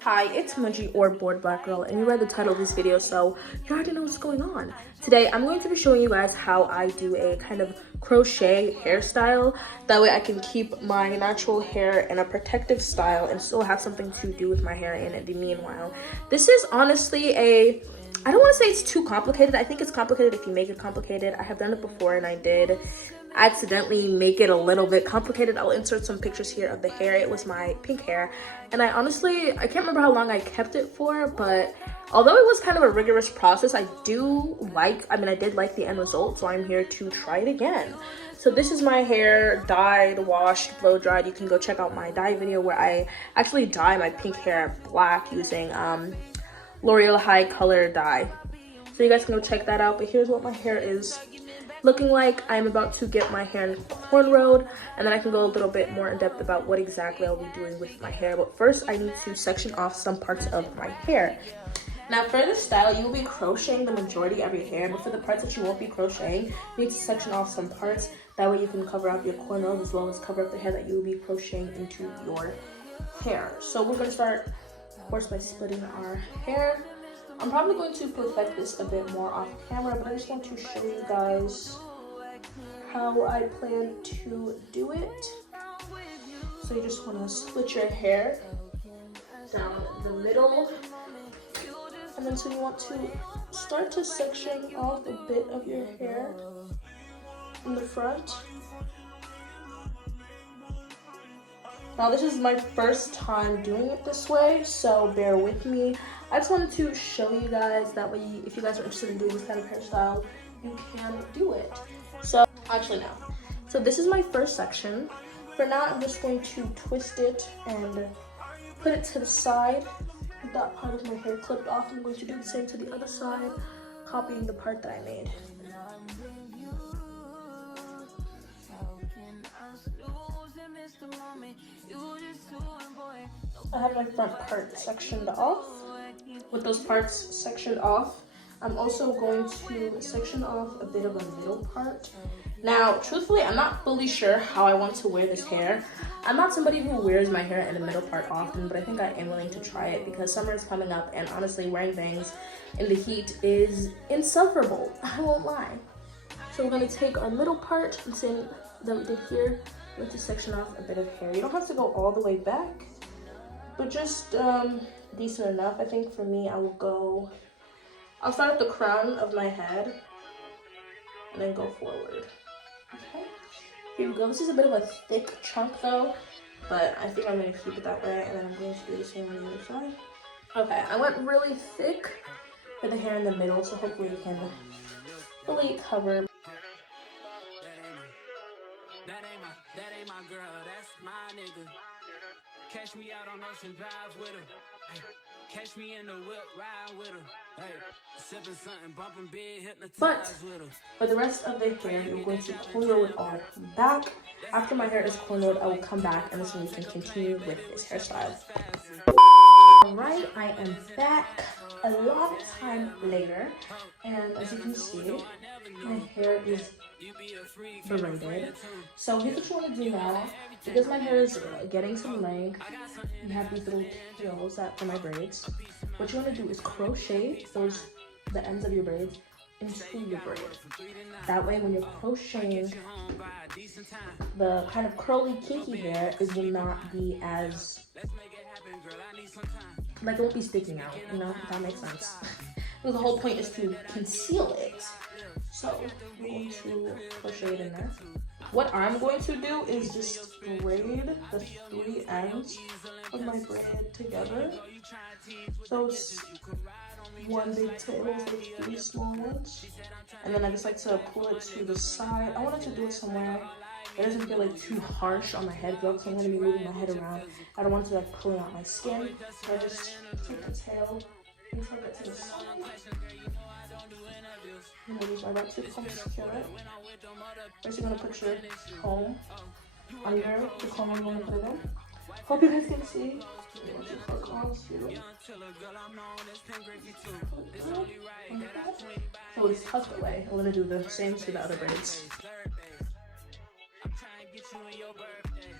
Hi, it's Mungie or Bored Black Girl, and you read the title of this video, so you already know what's going on. Today, I'm going to be showing you guys how I do a kind of crochet hairstyle. That way I can keep my natural hair in a protective style and still have something to do with my hair in the meanwhile. This is honestly I don't want to say it's too complicated. I think it's complicated if you make it complicated. I have done it before and I did accidentally make it a little bit complicated. I'll insert some pictures here of the hair. It was my pink hair, and I can't remember how long I kept it for, but although it was kind of a rigorous process, I did like the end result, so I'm here to try it again. So this is my hair, dyed, washed, blow dried. You can go check out my dye video where I actually dye my pink hair black using L'Oreal High Color dye. So you guys can go check that out, but here's what my hair is looking like. I'm about to get my hair cornrowed, and then I can go a little bit more in depth about what exactly I'll be doing with my hair. But first, I need to section off some parts of my hair. Now for this style, you will be crocheting the majority of your hair, but for the parts that you won't be crocheting, you need to section off some parts. That way you can cover up your cornrows as well as cover up the hair that you will be crocheting into your hair. So we're going to start, of course, by splitting our hair. I'm probably going to perfect this a bit more off camera, but I just want to show you guys how I plan to do it. So you just want to split your hair down the middle, and then so you want to start to section off a bit of your hair in the front. Now this is my first time doing it this way, so bear with me. I just wanted to show you guys, that way if you guys are interested in doing this kind of hairstyle, you can do it. So actually no. So this is my first section. For now, I'm just going to twist it and put it to the side. With that part of my hair clipped off, I'm going to do the same to the other side, copying the part that I made. I have my front part sectioned off. With those parts sectioned off, I'm also going to section off a bit of a middle part. Now, truthfully, I'm not fully sure how I want to wear this hair. I'm not somebody who wears my hair in the middle part often, but I think I am willing to try it because summer is coming up, and honestly, wearing bangs in the heat is insufferable. I won't lie. So we're going to take our middle part and same that we did here. We're going to section off a bit of hair. You don't have to go all the way back, but just decent enough. I think for me, I'll start at the crown of my head and then go forward. Okay, here we go. This is a bit of a thick chunk though, but I think I'm going to keep it that way, and then I'm going to do the same on the other side. Okay, I went really thick for the hair in the middle, so hopefully we can fully cover. That ain't my girl, that's my nigga. Catch me out on Ocean Drive with her. Hey, catch me in the whip, ride with her. Hey, sipping something, bumping big, hypnotized with her. For the rest of the hair, I'm going to cornrow it all back. After my hair is cornrowed, I will come back and this way we can continue with this hairstyle. Alright, I am back a long time later, and as you can see, my hair is braided. So here's what you want to do now. Because my hair is getting some length, you have these little tails for my braids. What you want to do is crochet the ends of your braids into your braid. That way when you're crocheting, the kind of curly kinky hair, it will not be as, like, it won't be sticking out, you know, if that makes sense. Because the whole point is to conceal it. So I'm going to crochet it in there. What I'm going to do is just braid the three ends of my braid together. So it's one big tail with three small ones. And then I just like to pull it to the side. I wanted to do it somewhere it doesn't feel like too harsh on my head though, because I'm going to be moving my head around. I don't want to like pulling out my skin. So I just take the tail and flip it to the side. And then use my right to comb secure it. First you're going to put your comb under the comb I'm going to put it in. Hope you guys can see. Once you click on, see it. so it's tucked away. I'm gonna do the same to the other braids. I'm trying to get you in your birthday.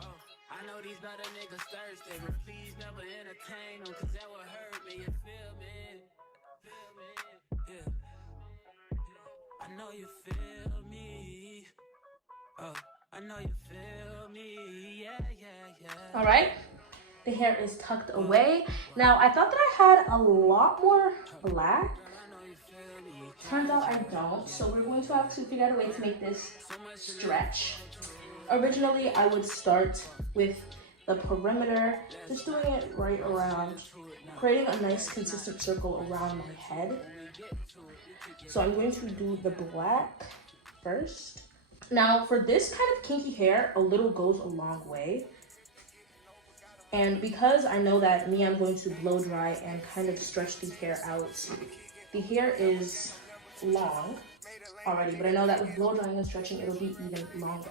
Oh, I know these better niggas thirsty, but please never entertain them, cause that would hurt me. You feel me? Yeah. I know you feel me. Oh, I know you feel me. Yeah. All right, the hair is tucked away. Now, I thought that I had a lot more black. Turns out I don't, so we're going to have to figure out a way to make this stretch. Originally, I would start with the perimeter, just doing it right around, creating a nice consistent circle around my head. So I'm going to do the black first. Now, for this kind of kinky hair, a little goes a long way. And because I know that I'm going to blow dry and kind of stretch the hair out. The hair is long already, but I know that with blow drying and stretching, it'll be even longer.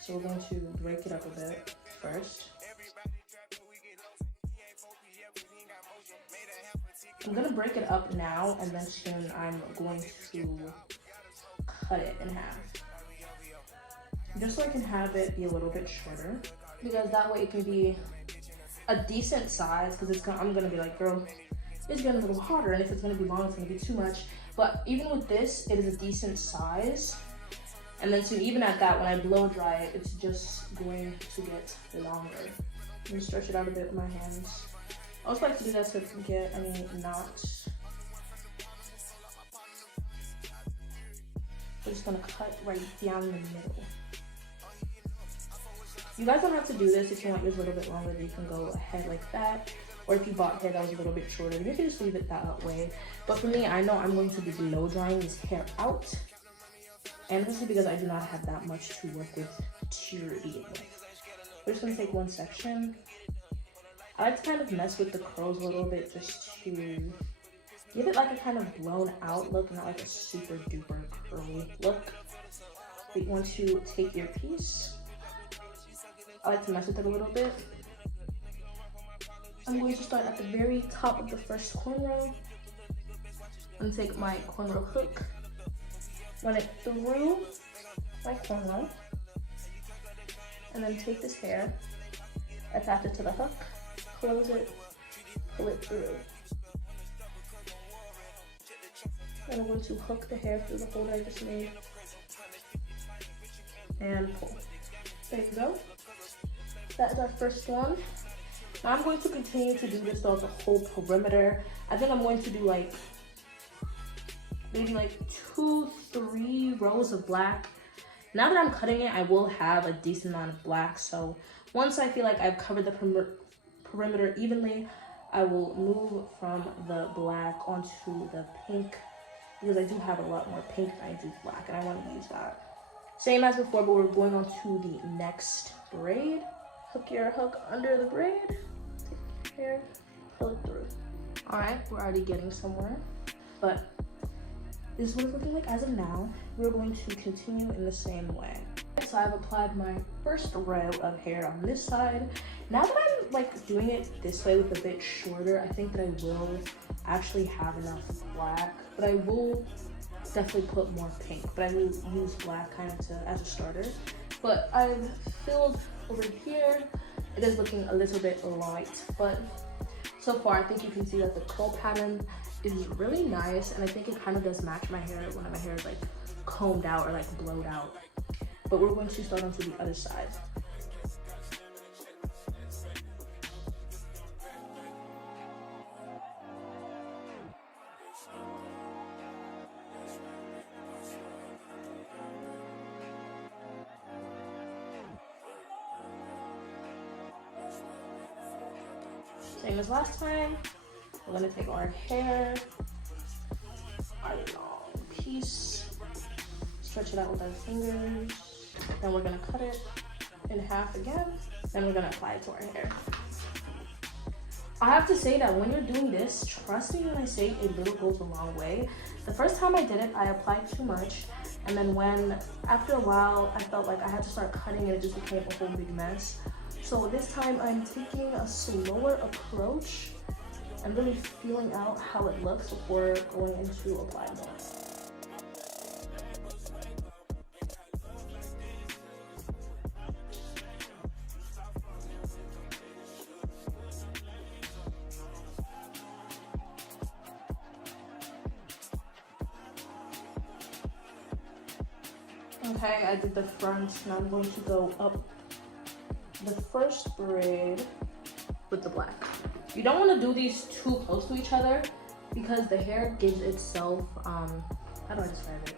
So we're going to break it up a bit first. I'm gonna break it up now, and then soon I'm going to cut it in half. Just so I can have it be a little bit shorter, because that way it can be a decent size, because I'm gonna be like, girl, it's getting a little hotter, and if it's gonna be long, it's gonna be too much. But even with this, it is a decent size. And then soon, even at that, when I blow dry it, it's just going to get longer. I'm gonna stretch it out a bit with my hands. I also like to do that so it doesn't get any knots. I'm just gonna cut right down the middle. You guys don't have to do this. If you want yours a little bit longer, you can go ahead like that. Or if you bought hair that was a little bit shorter, you can just leave it that way. But for me, I know I'm going to be blow drying this hair out. And especially because I do not have that much to work with to begin with. We're just gonna take one section. I like to kind of mess with the curls a little bit just to give it like a kind of blown out look, not like a super duper curly look. But you want to take your piece. I like to mess with it a little bit. I'm going to start at the very top of the first cornrow and take my cornrow hook, run it through my cornrow, and then take this hair, attach it to the hook, close it, pull it through. And I'm going to hook the hair through the hole that I just made and pull. There you go. That is our first one. Now I'm going to continue to do this throughout the whole perimeter. I think I'm going to do like maybe like 2-3 rows of black. Now that I'm cutting it, I will have a decent amount of black. So once I feel like I've covered the perimeter evenly, I will move from the black onto the pink, because I do have a lot more pink than I do black, and I want to use that. Same as before, but we're going on to the next braid. Hook your hook under the braid, take your hair, pull it through. All right, we're already getting somewhere, but this is what it's looking like as of now. We're going to continue in the same way. So I've applied my first row of hair on this side. Now that I'm like doing it this way with a bit shorter, I think that I will actually have enough black, but I will definitely put more pink, but I will use black kind of as a starter. But I've filled over here. It is looking a little bit light, but so far I think you can see that the curl pattern is really nice, and I think it kind of does match my hair when my hair is like combed out or like blowed out. But we're going to start onto the other side. Same as last time, we're gonna take our hair, our long piece, stretch it out with our fingers, then we're gonna cut it in half again, then we're gonna apply it to our hair. I have to say that when you're doing this, trust me when I say a little goes a long way. The first time I did it, I applied too much, and then after a while, I felt like I had to start cutting and it just became a whole big mess. So this time I'm taking a slower approach, I'm really feeling out how it looks before going into applying more. Okay, I did the front. Now I'm going to go up the first braid with the black. You don't want to do these too close to each other because the hair gives itself, how do I describe it?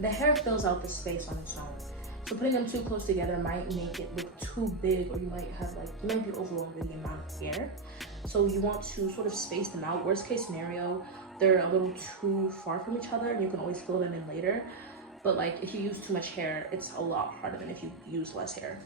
The hair fills out the space on its own. So putting them too close together might make it look too big, or you might be overwhelmed with the amount of hair. So you want to sort of space them out. Worst case scenario, they're a little too far from each other and you can always fill them in later. But like if you use too much hair, it's a lot harder than if you use less hair.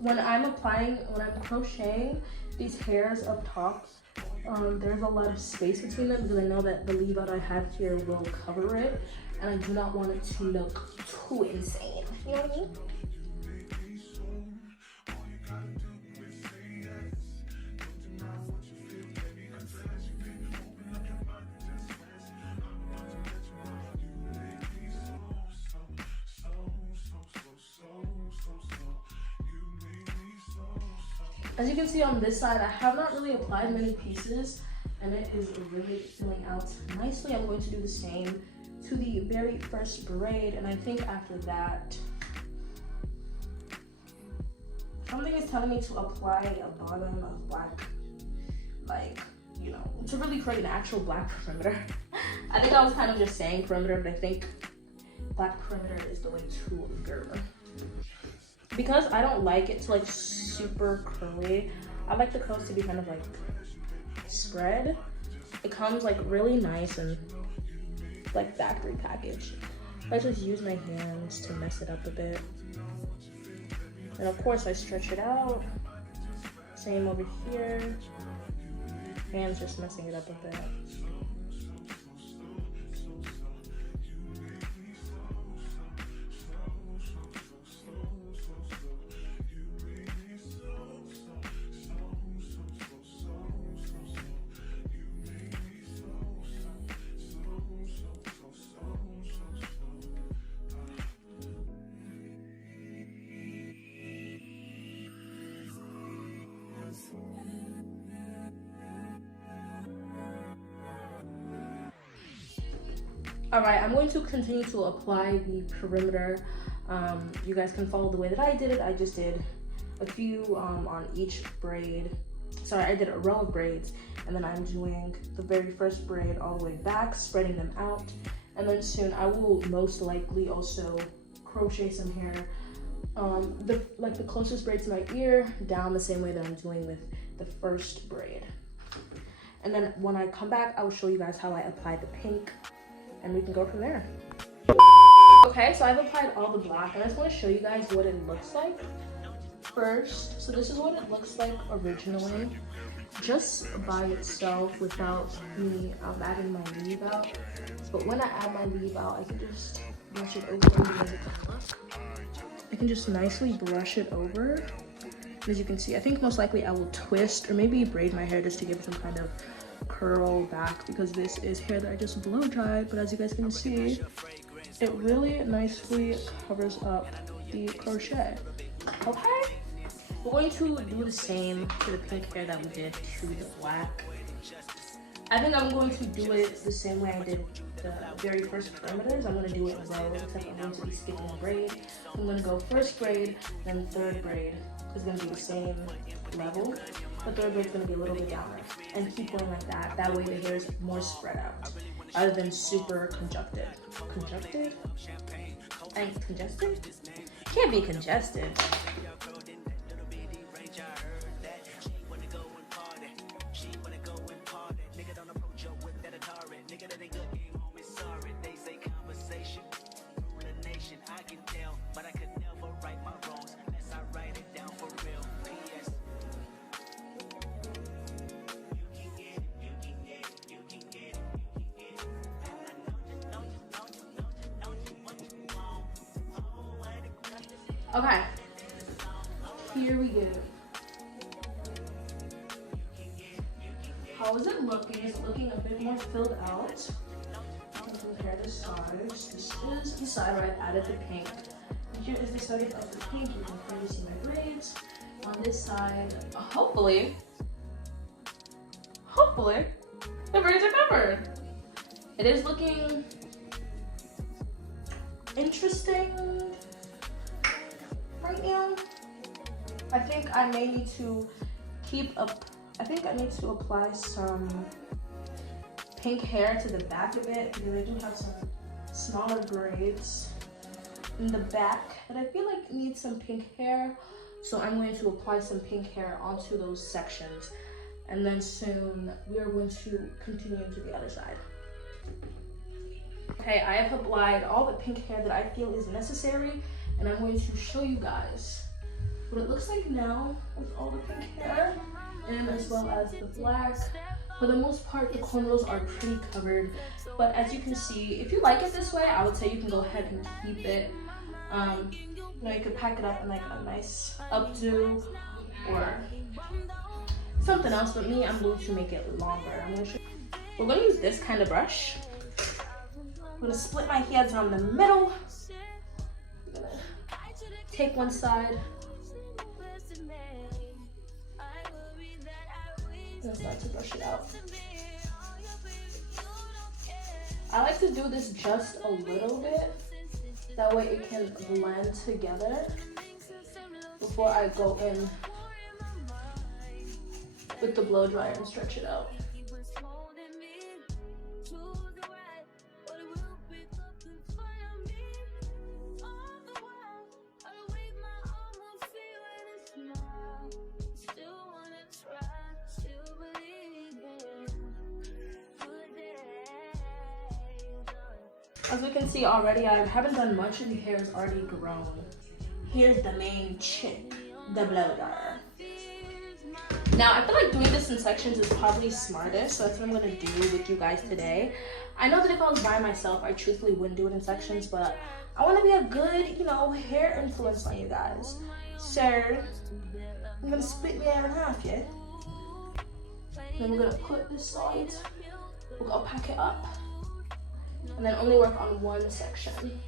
When I'm crocheting these hairs up top, there's a lot of space between them because I know that the leave out I have here will cover it, and I do not want it to look too insane. You know what I mean? As you can see on this side, I have not really applied many pieces and it is really filling out nicely. I'm going to do the same to the very first braid, and I think after that, something is telling me to apply a bottom of black, like, you know, to really create an actual black perimeter. I think I was kind of just saying perimeter, but I think black perimeter is the way to go. Because I don't like it to like super curly, I like the curls to be kind of like spread. It comes like really nice and like factory packaged. I just use my hands to mess it up a bit. And of course I stretch it out. Same over here. Hands just messing it up a bit. All right, I'm going to continue to apply the perimeter. You guys can follow the way that I did it. I just did a few on each braid. Sorry, I did a row of braids, and then I'm doing the very first braid all the way back, spreading them out. And then soon I will most likely also crochet some hair, the closest braid to my ear down the same way that I'm doing with the first braid. And then when I come back, I will show you guys how I applied the pink, and we can go from there. Okay, so I've applied all the black, and I just want to show you guys what it looks like first. So this is what it looks like originally, just by itself without me adding my leave out. But when I add my leave out, I can just brush it over. I can just nicely brush it over. As you can see, I think most likely I will twist or maybe braid my hair just to give it some kind of curl back, because this is hair that I just blow dried. But as you guys can see, it really nicely covers up the crochet. Okay, we're going to do the same to the pink hair that we did to the black. I think I'm going to do it the same way I did the very first perimeters. I'm going to do it in rows, except I'm going to be skipping a braid. I'm going to go first braid, then third braid. It's going to be the same level. The third braid is going to be a little bit downer, and keep going like that. That way the hair is more spread out, rather than super conjuncted. Conjuncted? And congested? Can't be congested. Okay, here we go. How is it looking? Is it looking a bit more filled out? Compare the sides. This is the side where I've added the pink. And here is the side of the pink. You can clearly see my braids. On this side, hopefully, the braids are covered. It is looking interesting right now. I think I may need to apply some pink hair to the back of it because I do have some smaller braids in the back that I feel like need some pink hair. So I'm going to apply some pink hair onto those sections, and then soon we are going to continue to the other side. Okay, I have applied all the pink hair that I feel is necessary, and I'm going to show you guys what it looks like now with all the pink hair, and as well as the black. For the most part, the cornrows are pretty covered, but as you can see, if you like it this way, I would say you can go ahead and keep it. You know, you could pack it up in like a nice updo or something else, but me, I'm going to make it longer. We're going to use this kind of brush. I'm going to split my heads on the middle. I'm going to take one side and start to brush it out. I like to do this just a little bit. That way it can blend together before I go in with the blow dryer and stretch it out. As we can see already, I haven't done much and the hair is already grown. Here's the main chick, the blow dryer. Now, I feel like doing this in sections is probably smartest, so that's what I'm gonna do with you guys today. I know that if I was by myself, I truthfully wouldn't do it in sections, but I wanna be a good, you know, hair influence on you guys. So, I'm gonna split my hair in half, yeah? Then we're gonna put this side, we're gonna pack it up, and then only work on one section.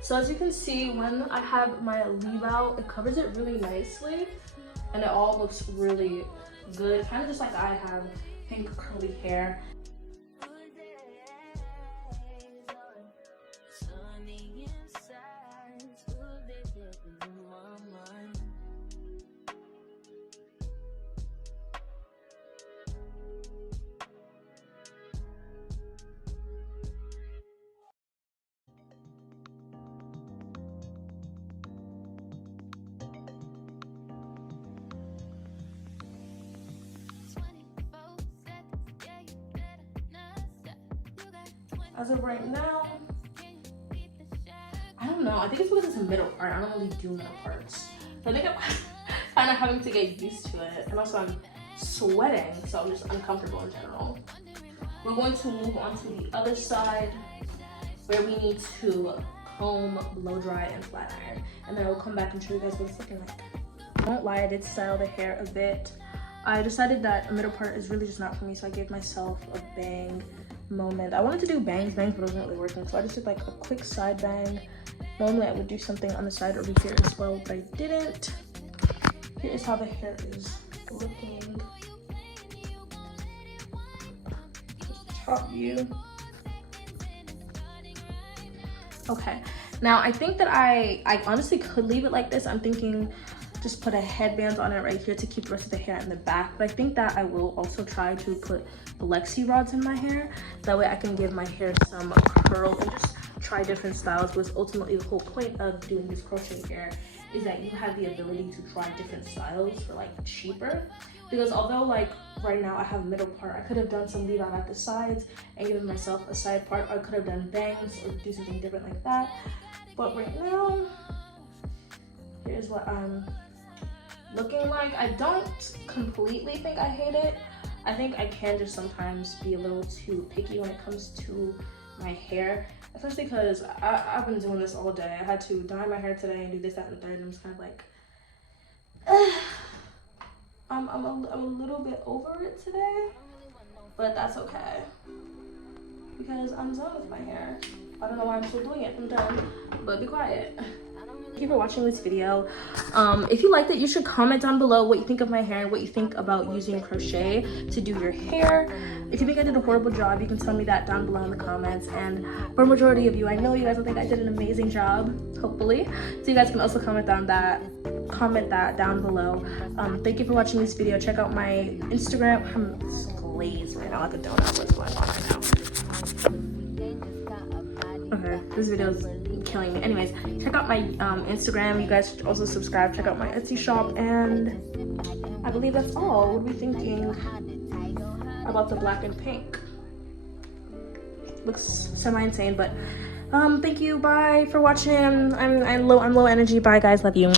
So as you can see, when I have my leave out, it covers it really nicely and it all looks really good, kind of just like I have pink curly hair. As of right now, I don't know. I think it's because it's a middle part. I don't really do middle parts. So I think I'm kind of having to get used to it. And also I'm sweating, so I'm just uncomfortable in general. We're going to move on to the other side where we need to comb, blow dry, and flat iron. And then I'll come back and show you guys what it's looking like. I won't lie, I did style the hair a bit. I decided that a middle part is really just not for me, so I gave myself a bang moment. I wanted to do bangs, but it wasn't really working, so I just did like a quick side bang. Normally I would do something on the side over here as well, but I didn't. Here is how the hair is looking. Just top view. Okay, now I think that I honestly could leave it like this. I'm thinking just put a headband on it right here to keep the rest of the hair in the back. But I think that I will also try to put flexi rods in my hair. That way I can give my hair some curl and just try different styles, because ultimately the whole point of doing this crochet hair is that you have the ability to try different styles for like cheaper. Because although like right now I have a middle part, I could have done some leave out at the sides and given myself a side part, or I could have done bangs or do something different like that. But right now, here's what I'm looking like. I don't completely think I hate it. I think I can just sometimes be a little too picky when it comes to my hair, especially because I've been doing this all day. I had to dye my hair today and do this, that, and the third, and I'm just kind of like, I'm a little bit over it today, but that's okay because I'm done with my hair. I don't know why I'm still doing it. I'm done, but be quiet. Thank you for watching this video. If you liked it, you should comment down below what you think of my hair and what you think about using crochet to do your hair. If you think I did a horrible job, you can tell me that down below in the comments. And for a majority of you, I know you guys will think I did an amazing job, hopefully. So you guys can also comment that down below. Thank you for watching this video. Check out my Instagram. I'm glazed right now like a donut. What's going on right now? Okay, this video is killing me. Anyways, check out my Instagram. You guys should also subscribe. Check out my Etsy shop, and I believe that's all. What are we thinking about the black and pink? Looks semi-insane, but thank you. Bye for watching. I'm low energy. Bye guys, love you.